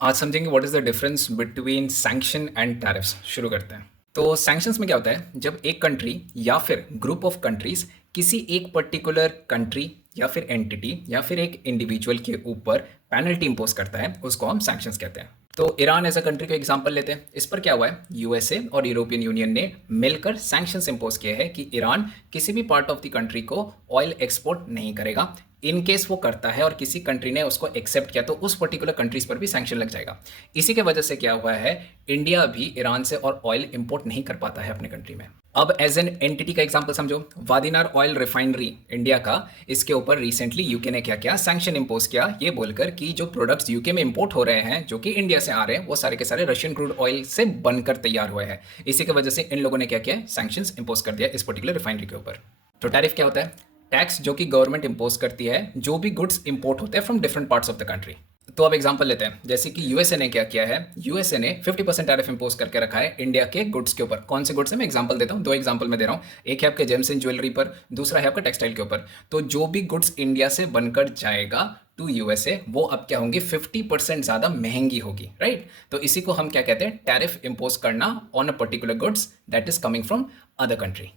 आज समझेंगे what is the difference between sanction and tariffs. शुरू करते हैं। तो सैंक्शंस में क्या होता है, जब एक कंट्री या फिर ग्रुप ऑफ कंट्रीज किसी एक पर्टिकुलर कंट्री या फिर एंटिटी या फिर एक इंडिविजुअल के ऊपर पेनल्टी इंपोज करता है, उसको हम सैंक्शंस कहते हैं। तो ईरान एज अ कंट्री का एग्जांपल लेते हैं। इस पर क्या हुआ है, यूएसए और यूरोपियन यूनियन ने मिलकर सैंक्शंस इंपोज किए हैं कि ईरान किसी भी पार्ट ऑफ द कंट्री को ऑयल एक्सपोर्ट नहीं करेगा। इन केस वो करता है और किसी कंट्री ने उसको एक्सेप्ट किया तो उस पर्टिकुलर कंट्रीज पर भी सैंक्शन लग जाएगा। इसी के वजह से क्या हुआ है, इंडिया भी ईरान से और ऑयल इंपोर्ट नहीं कर पाता है अपने कंट्री में। अब एज एन एंटिटी का एग्जांपल समझो, वादिनार ऑयल रिफाइनरी इंडिया का, इसके ऊपर रिसेंटली यूके ने क्या किया, सैंक्शन इंपोज किया, ये बोलकर कि जो प्रोडक्ट्स यूके में इंपोर्ट हो रहे हैं जो कि इंडिया से आ रहे हैं वो सारे के सारे रशियन क्रूड ऑयल से बनकर तैयार हुए हैं। इसी की वजह से इन लोगों ने क्या किया, सैंक्शंस इंपोज कर दिया इस पर्टिकुलर रिफाइनरी के ऊपर। तो टैरिफ क्या होता है, टैक्स जो कि गवर्नमेंट इंपोज करती है जो भी गुड्स इंपोर्ट होते हैं from different parts of the country. तो अब एग्जांपल लेते हैं, जैसे कि यूएसए ने क्या किया है, यूएसए ने 50% टैरिफ इंपोज करके रखा है इंडिया के गुड्स के ऊपर। कौन से गुड्स है, मैं एग्जांपल देता हूँ, दो एग्जांपल मैं दे रहा हूँ। एक है आपके जेम्स एंड ज्वेलरी पर, दूसरा है आपका टेक्सटाइल के ऊपर। तो जो भी गुड्स इंडिया से बनकर जाएगा टू यूएसए, वो अब क्या होंगी, 50% ज़्यादा महंगी होगी, राइट। तो इसी को हम क्या कहते हैं, टैरिफ इंपोज करना on a particular goods that is coming from other country.